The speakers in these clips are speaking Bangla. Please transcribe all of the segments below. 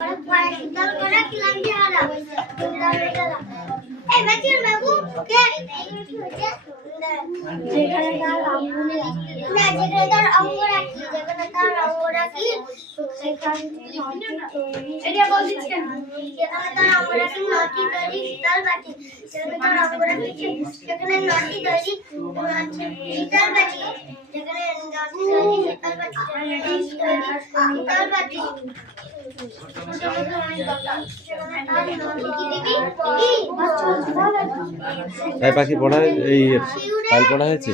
যেখানে তার অঙ্গ রাখি নটি তৈরি শীতল বাটি, সেখানে তার অঙ্গ রাখি সেখানে নটি তৈরি শীতল বাটি, যেখানে নটি তৈরি শীতল বাটি, পাখি পড়া এই ফাইল পড়া হয়েছে,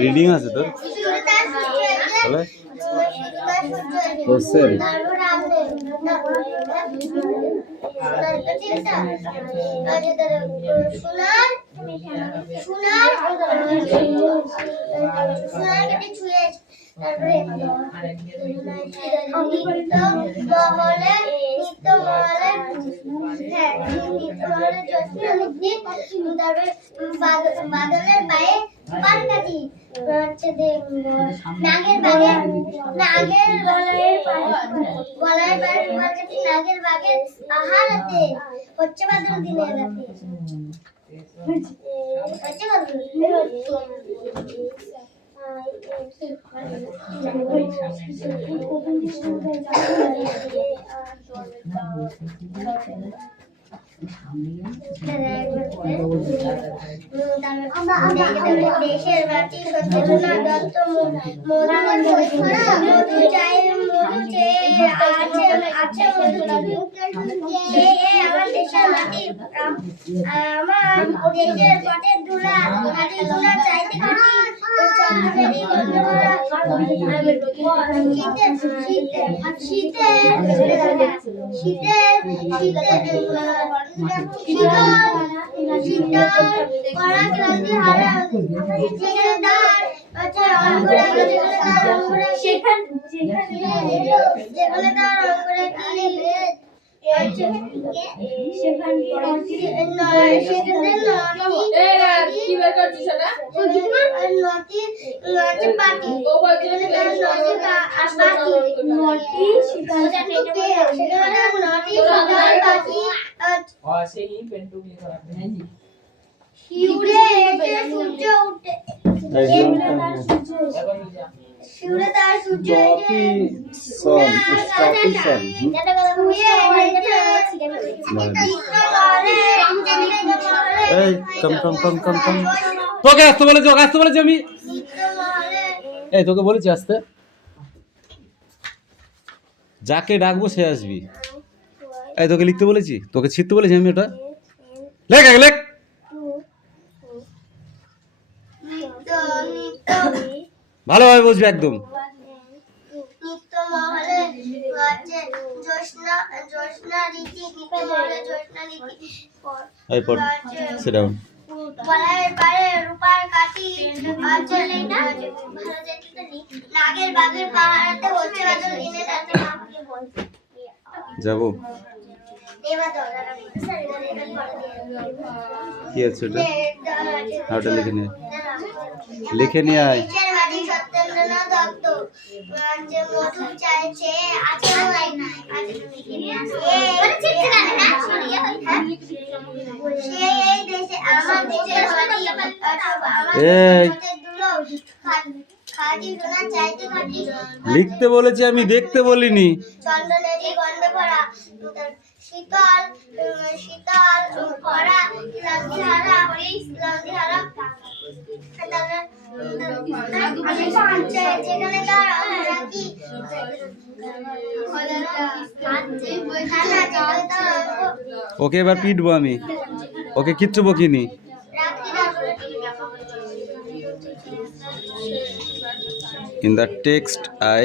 রিডিং আছে তোর বলে কোশ্চেন বাদলের পায়ে পারকাঠি, নাগের বাগের আহার হাতে হচ্ছে বাদল দিনের রাতে, হচ্ছে বাদল দেশের বাটি দত্ত মধু চাই মধু চেয়ে আছে মধু আমার দেশের মাটি, আমার দেশের পটের ধুলা মাটি ধুলা চাইতে কাটি চন্দ্রেরই গন্ধ ভরা শীতে কড়া ক্লান্তি হারা যেখানে তার যেখানে তার অঙ্গরে তোকে আসতে বলেছি, ওকে আসতে বলেছি আমি, এই তোকে বলেছি আসতে, যাকে ডাকবো সে আসবি। এই তোকে লিখতে বলেছি, তোকে ছিঁড়তে বলেছি আমি, ওটা লেখ আগে লেখ। ভালোভাবে বুঝবি একদম। সেটা যাবো কি আছে ওটা, ওটা লিখে নিয়ে লিখে নিয়ে আয়। লিখতে বলেছি আমি, দেখতে বলিনি। শীতল শীতল পরা ক্লান্তি হারা যেখানে তার ওকে এবার পিটবো আমি, ওকে কিচ্ছু বকিনি। In the text I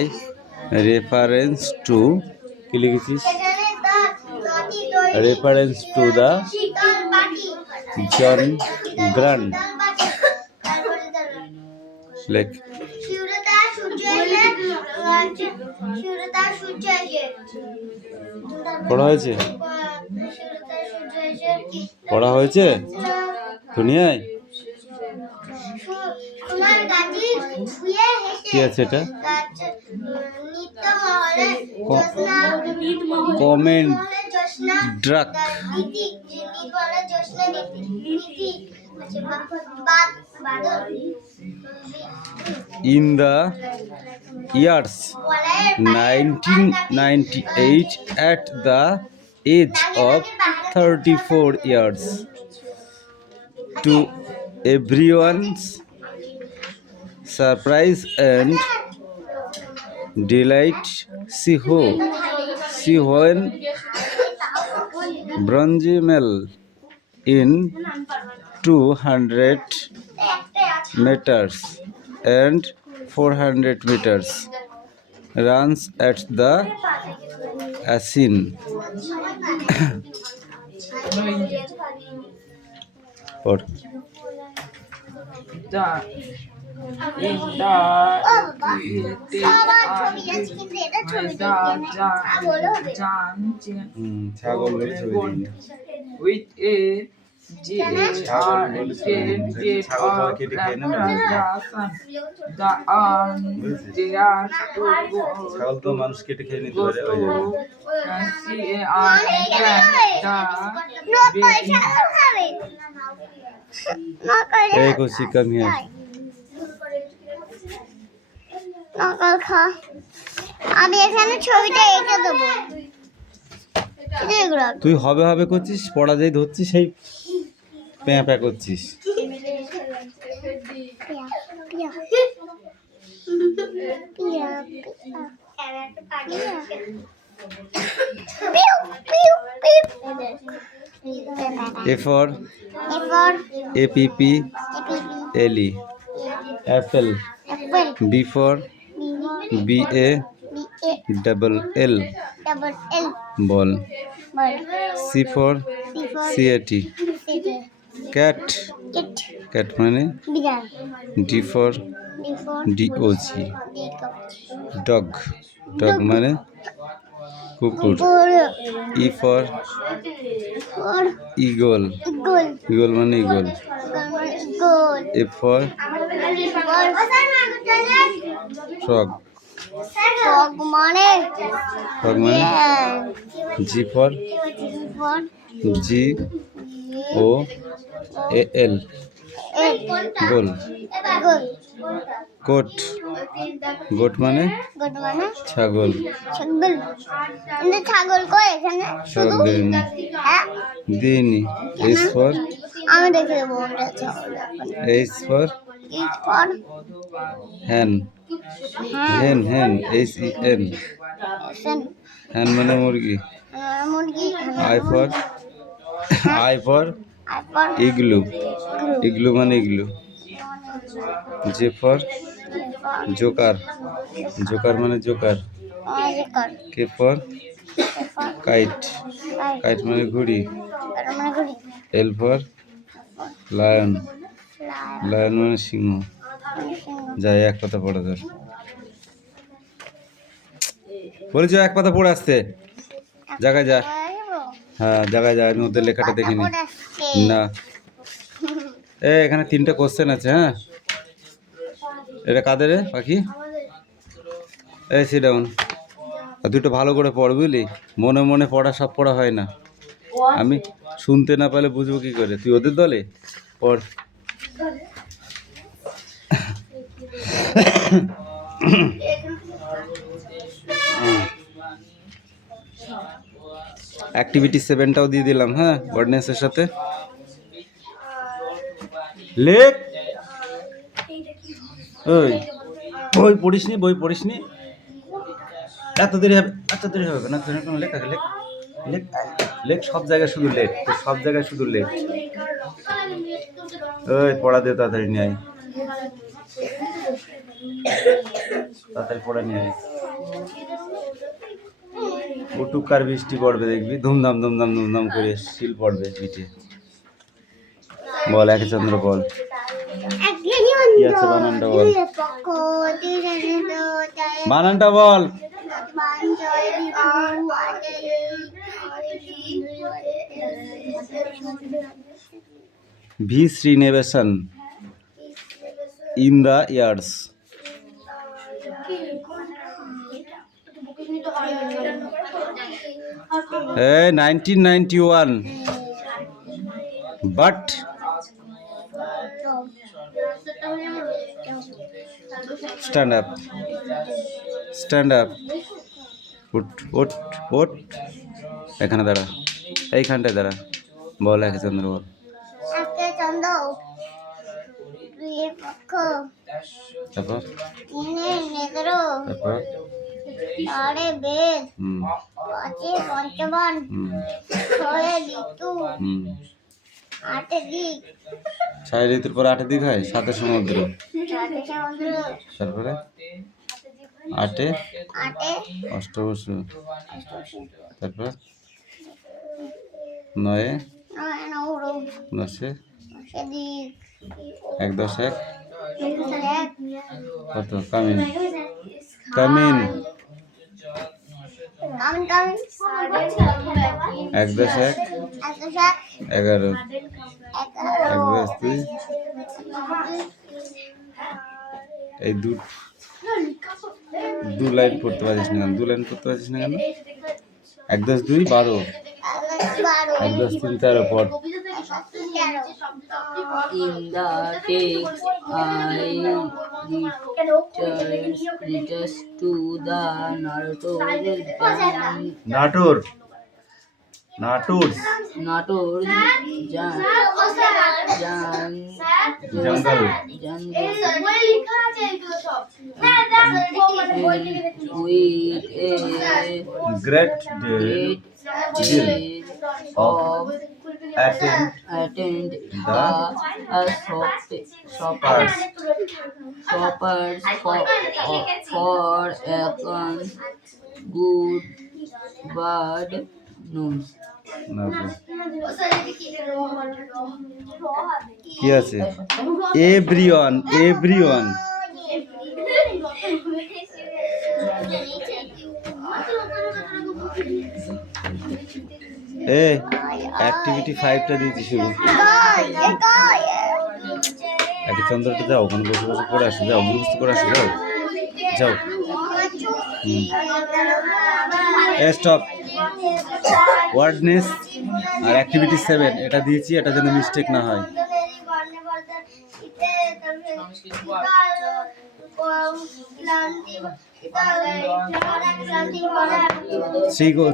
reference to কি লিখেছিস, reference to the John Grant লেখ। পড়া হয়েছে, পড়া হয়েছে দুনিয়ায়। কি আছে এটা? নিত্য মহলে জ্যোৎস্না কমেন্ট জ্যোৎস্না ড্রাক নীতি নিত মহলে জ্যোৎস্না নীতি বাদল in the years 1998 at the age of 34 years. To everyone's surprise and delight, she won bronze medal in 200 meters and 400 meters runs at the Asin. Or The in the ছাগল বলে ছবি দিন with a ছাগল বলে ছবি দিন ছাগল সবাই কেটে খেয়ে নেবে the ছাগল তো মানুষ কেটে খেয়ে নিতে পারে ওই এই কোশি কাম হিয়ার নকল খা আমি এখানে ছবিটা এঁকে দেবো এগুলো তুই হবে হবে করছিস পড়া যাই ধরছিস সেই প্যাঁ প্যাঁ করছিস A for APPLE apple. B for BALL ball. C for CAT cat মানে D for DOG dog মানে কুকুর E for eagle মানে eagle F for frog মানে G for GOAL goal goat মানে ছাগল ছাগল কই এখানে ছাগল দিইনি H for আমি দেখে দেবো H for hen HEN HEN hen মানে মুরগি I for igloo মানে igloo J for joker মানে joker K for kite মানে ঘুড়ি L for lion মানে সিংহ যাই এক পাতা পড়ে ধর বলেছি এক পাতা পড়ে আসতে জায়গায় যা হ্যাঁ জায়গায় যা আমি ওদের লেখাটা দেখিনি না এখানে 3টা কোশ্চেন আছে হ্যাঁ এটা কাদের রে পাখি এই সিট ডাউন দুটো ভালো করে পড় বুঝলি মনে মনে পড়া সব পড়া হয় না আমি শুনতে না পারলে বুঝবো কি করে তুই ওদের দলে পড় অ্যাক্টিভিটি 7টাও দিয়ে দিলাম হ্যাঁ ওয়ার্ডনেসের সাথে লেখ ওই বই পড়িসনি এত দেরি হবে না কোনো লেখা লেখ সব জায়গায় শুধু লেট সব জায়গায় শুধু লেট ওই পড়া দে তাড়াতাড়ি নিয়ে আয় তাড়াতাড়ি পড়া নিয়ে আয় উটুকার বৃষ্টি পড়বে দেখবি ধুমধাম করে শিল পড়বে পিঠে বল একে চন্দ্র বল কি আছে বানানটা বল V Srinivasan in the years. এই 1991, but stand up, stand up, উঠ উঠ উঠ, এখানে দাঁড়া, এইখানটায় দাঁড়া, বল একে চন্দ্র বল। একে চন্দ্র, দুইয়ের পক্ষ, তারপর তিনের নেত্র, তারপর চারে বেদ, হুম পাঁচে পঞ্চবান, হুম ছয়ে ঋতু, হুম। আটে দিক, 6 ঋতুর পর 8 দিক হয়, 7 সমুদ্র, সাতে সমুদ্র, তারপরে 8 আটে অষ্টবসু, তারপর 9 নয় নৌর, 10 দশে দিক, 1 10 1 এক, কত? কামিন, কামিন, কামিন কামিন, 1 10 1 একশো সাত, 11, 1 এগারো, 10 2, এই দু লাইন পড়তে পারছিস না কেন? 2 লাইন পড়তে পারছিস না কেন? 1 10 2 12, বারো, 1 10 3 13 পড়। তেরো, In the text, reaches to the narrator Natore, Natore, Nator জঙ্গল, with a great great deal deal of attend the shoppers for a good bird news. কি আছে? Everyone, everyone. এ অ্যাক্টিভিটি 5টা দিয়েছি শুরু। একে চন্দ্রটা যাও, ওখানে বসে বসে পড়ে আসো, যাও মুখস্থ করে আসো, যাও যাও। স্টপ। ওয়ার্ডনেস আর অ্যাক্টিভিটি 7 এটা দিয়েছি, এটা যেন মিস্টেক না হয়।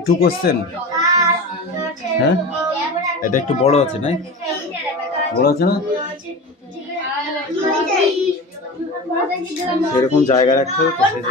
2 কোশ্চেন। হ্যাঁ, এটা একটু বড় আছে, নাই বড় আছে না? এরকম জায়গা রাখতে হবে তো, সেই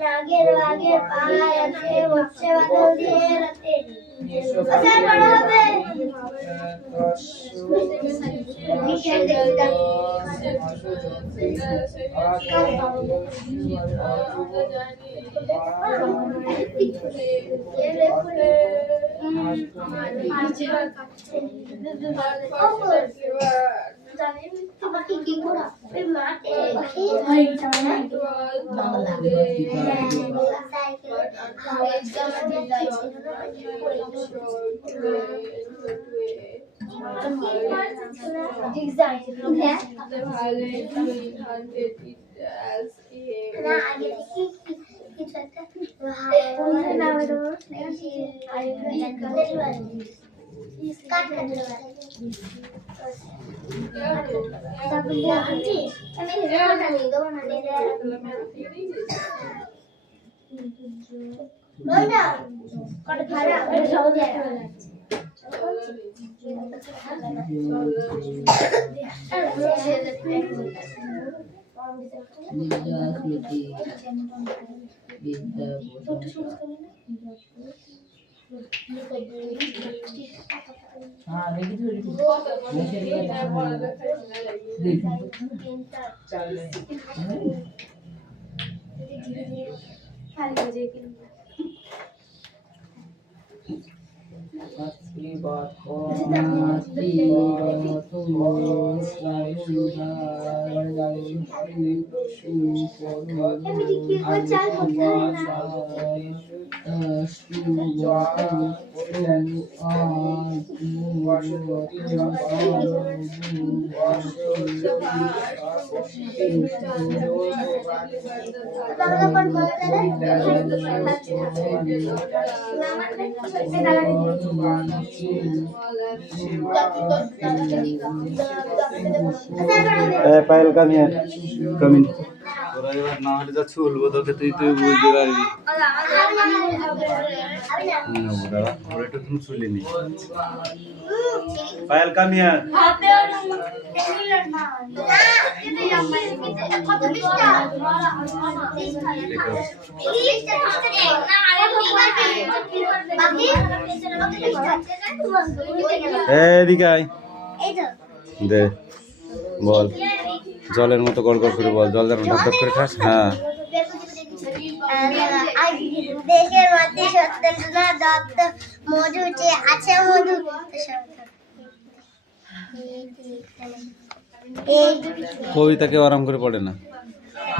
নাগের বাগের পাহাড় আছে, বর্ষে বাদল দিয়ে রাতে আসার বড় হবে। তোমাকে কি করা ওই মাঠে পায়েল কামিয়ে কামিন তোরা এবার না হলে যা চলবো তোকে তুই বুঝতে পারবি ওরা একটু তুমি চলিনি পায়েল কামিয়া এদিকে আয় দে বল জলের মতো গড় গড় করে বল জল যেন ঢকঢক করে খাস হ্যাঁ দেশের মাটি সত্যেন্দ্রনাথ দত্ত মধু যে আছে মধু কবিতা কেউ আরাম করে পড়ে না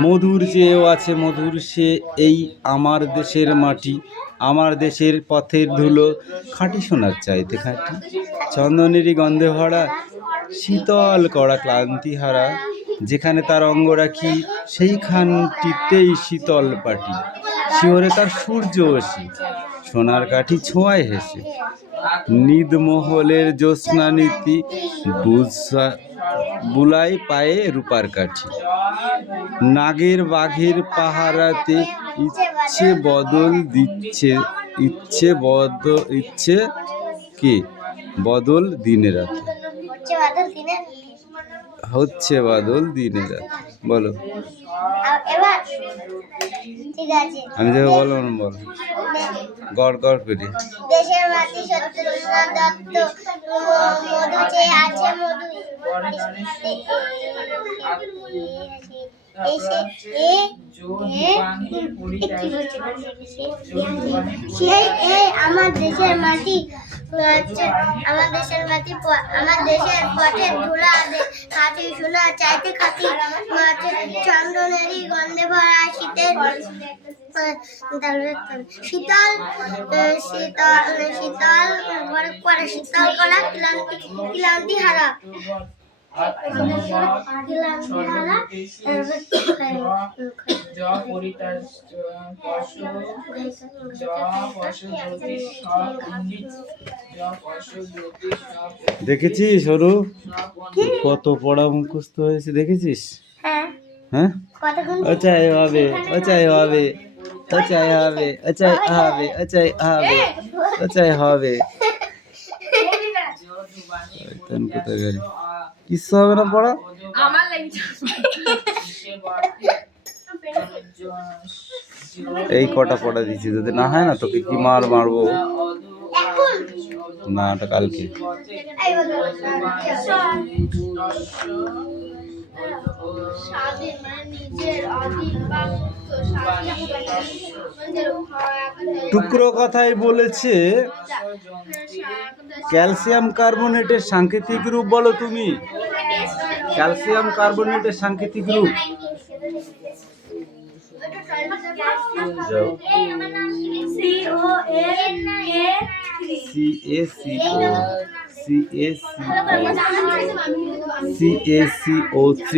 মধুর চেয়েও আছে মধুর সে এই আমার দেশের মাটি আমার দেশের পথের ধুলো খাঁটি সোনার চাইতে খাঁটি চন্দনেরই গন্ধে ভরা শীতল করা ক্লান্তি হারা যেখানে তার অঙ্গ রাখি সেইখানটিতেই শীতল পাটি শিওরে তার সূর্য অসি সোনার কাঠি ছোঁয়ায় হেসে নিদমহলের জ্যোৎস্না নীতি বুলাই পায়ে রূপার কাঠি নাগের বাঘের পাহারাতে ইচ্ছে বদল দিচ্ছে ইচ্ছে কি বদল দিনে রাতে হচ্ছে বাদল দিনে রাতে বলো এবার ঠিক আছে আমি যাবো বলো বল গড় গড় করে দেশের মাটি সত্যেন্দ্রনাথ দত্ত মধু যে আছে মধু আমার দেশের মাটি আমার দেশের মাটি আমার দেশের পথে ধুলা খাটি সোনা চাইতে খাটি চন্দনেরই গন্ধে ভরা শীতের শীতল শীতল শীতল শীতল করা ক্লান্তি হারা দেখেছিস সরু কত পড়া মুখস্থ হয়েছে দেখেছিস হ্যাঁ আচ্ছা হবে আচ্ছা হবে আচ্ছা হবে আচ্ছা হবে আচ্ছা হবে আচ্ছা হবে কোথায় গেল কিচ্ছু হবে না পড়া এই কটা পড়া দিচ্ছি যদি না হয় না তোকে কি মারবো না ওটা কালকে টুকরো কথাই বলেছে ক্যালসিয়াম কার্বনেটের সাংকেতিক রূপ বলো তুমি ক্যালসিয়াম কার্বনেটের সাংকেতিক রূপ CaCO3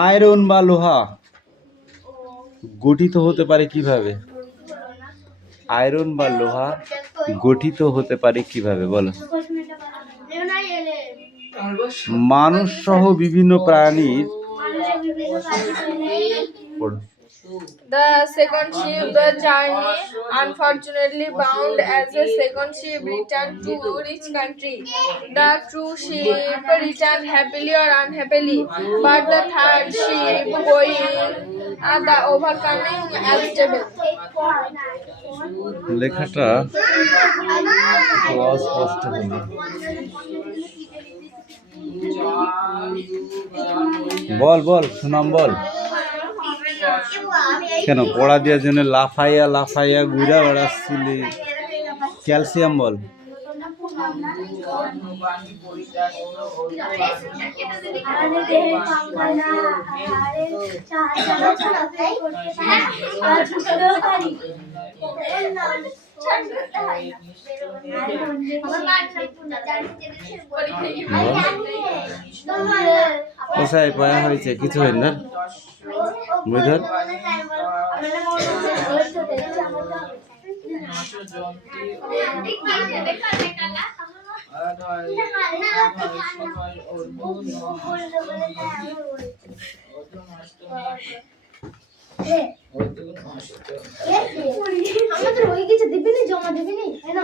আয়রন বা লোহা গঠিত হতে পারে কিভাবে আয়রন বা লোহা গঠিত হতে পারে কিভাবে বলো মানুষ সহ বিভিন্ন প্রাণীর The second ship, the journey, unfortunately bound as a second ship returned to rich country. The cruise ship returned happily or unhappily, but the third ship going the overcoming unstable. লেখাটা একটু অস্পষ্ট হলো। বল বল সুনাম বল। কেন পড়া দেওয়ার জন্য লাফাইয়া লাফাইয়া ঘুরে বেড়াচ্ছিলি? ক্যালসিয়াম বল। কোথায় পায়া হয়েছে কিছু হয় না বুঝল। আমাদের ওই কিছু দিবি না, জমা দিবি না, হ্যাঁ না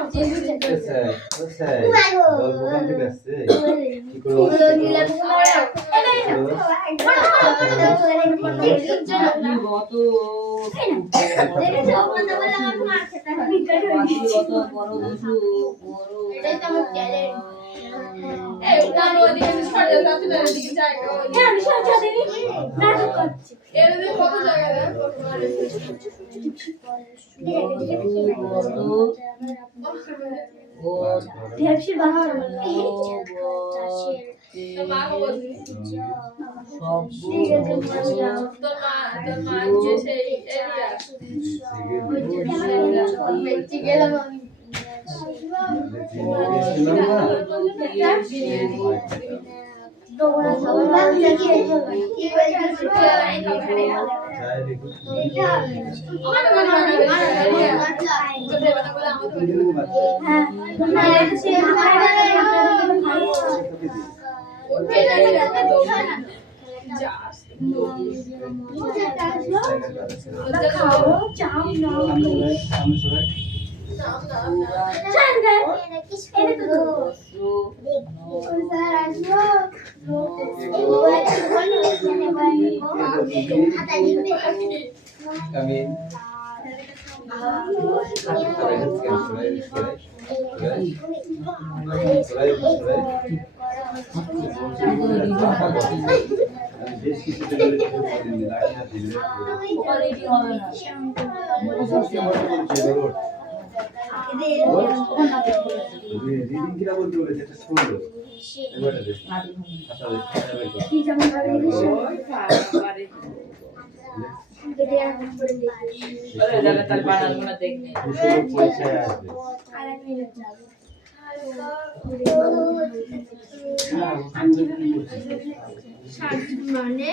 মানে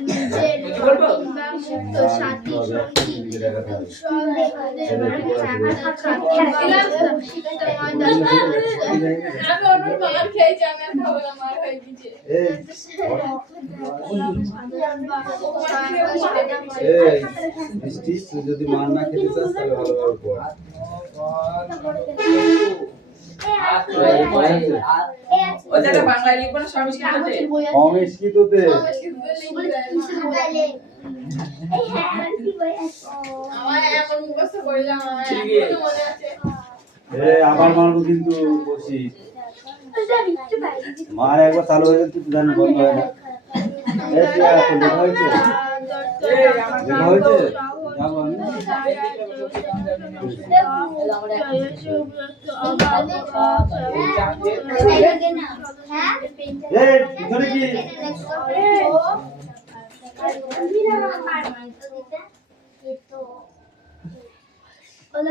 নিজের কিংবা মুক্ত সাথী সঙ্গী যদি মার না খেতে চাস তাহলে ভালোভাবে পড়। সংস্কৃততে আবার মারবো কিন্তু বসি মার একবার চালু হয়ে গেলে তুই জানি বন্ধ হয় না। দেখা হয়েছে দেখা হয়েছে যাবো আমি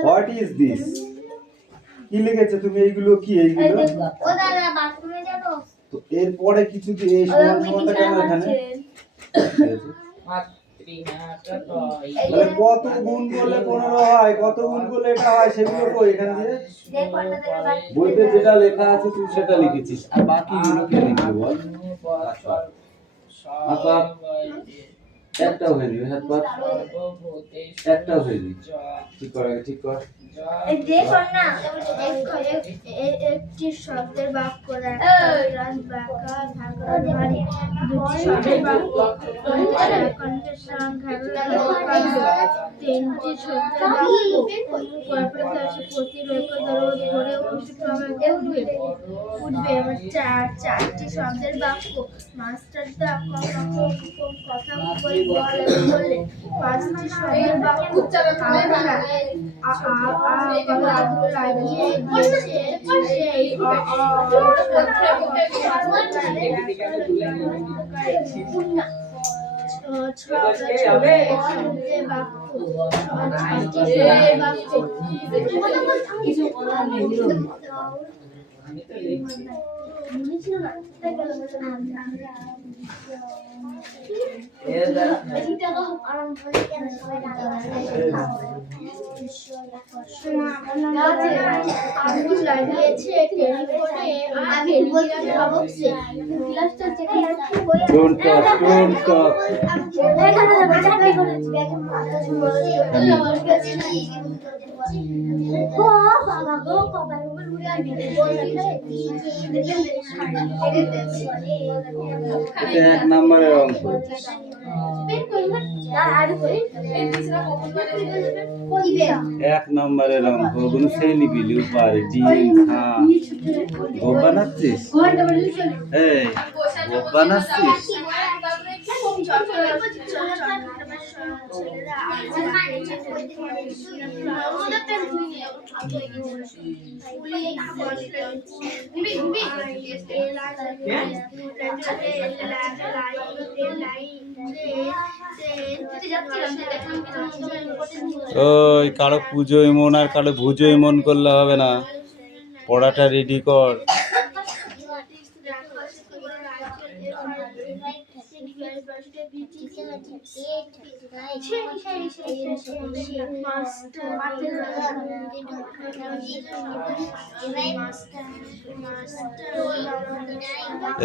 What is this? কি লিখেছো তুমি? এইগুলো কি? এইগুলো তো এরপরে কিছু কি এই সমান সমানটা কেন এখানে? তাহলে কত গুণ করলে 15 হয়, কত গুণ করলে এটা হয়, সেগুলো কই এখান দিয়ে? বইতে যেটা লেখা আছে তুই সেটা লিখেছিস, আর বাকিগুলো কে লিখবে বল? একটাও হয়নি হাত পা একটাও হয়নি ঠিক কর আগে ঠিক কর একটি শব্দের বাক্য তিনটি শব্দের উঠবে চারটি শব্দের বাক্য মাস্টারদা কথা বললে পাঁচটি শব্দের বাক্য লাগিয়ে দিয়েছে সেই আগুন লাগিয়েছে টেলিফোনে Don't talk. এটা এক নম্বরের অঙ্ক। এক নম্বরের অঙ্ক ওগুলো সেই লিখবি পারে ডিম খা গোপ বানাচ্ছিস এই গোপ বানাচ্ছিস ওই কারো পুজো এমন আর কারো ভুজো এমন করলে হবে না পড়াটা রেডি কর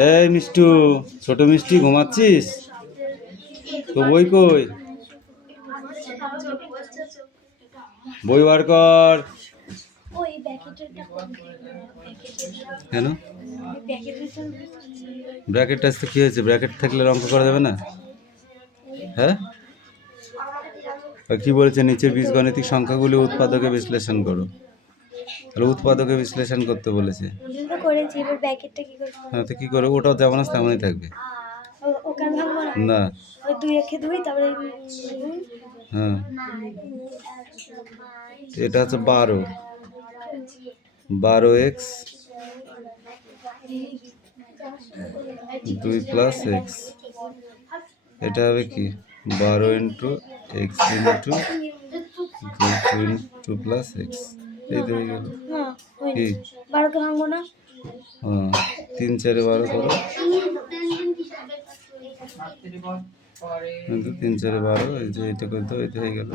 এই মিষ্টু ছোট মিষ্টি ঘুমাচ্ছিস তো বই কই বই বার কর কেন ব্র্যাকেট আসতে কি হয়েছে ব্র্যাকেট থাকলে অঙ্ক করা যাবে না হ্যাঁ কি বলেছে নিচের বীজগণিতিক সংখ্যাগুলি উৎপাদকে বিশ্লেষণ করো তাহলে উৎপাদকে বিশ্লেষণ করতে বলেছে হ্যাঁ তো কি করে ওটাও যেমন আছে তেমনই থাকবে না হ্যাঁ এটা হচ্ছে 12x 2 প্লাস x এটা হবে কি 12 into x into 2 plus x এই তো হয়ে গেল কি 12 কে ভাঙবো না হ্যাঁ 3 4 12 করো কিন্তু 3 4 12 এই যে এটা করতে এটা হয়ে গেল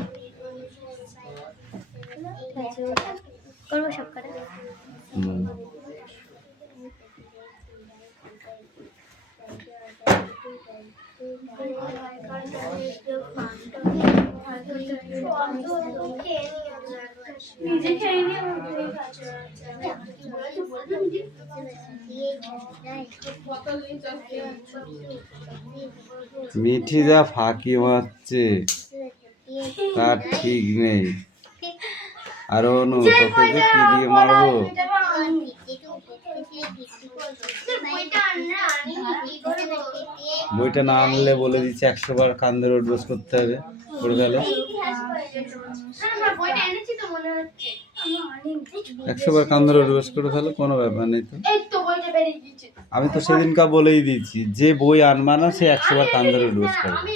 করব সব করে মিঠি যা ফাঁকি মারছে তার ঠিক নেই আর অনু তোকে যে কি দিয়ে মারবো বইটা না আনলে বলে দিচ্ছে 100 বার কান্দের অভ্যাস করতে হবে করে গেল 100 বার কান্দের অভ্যাস করে ফেলো কোনো ব্যাপার নেই তো আমি তো সেদিনকা বলেই দিয়েছি যে বই আনবা না সে 100 বার কান্দের অভ্যাস করবে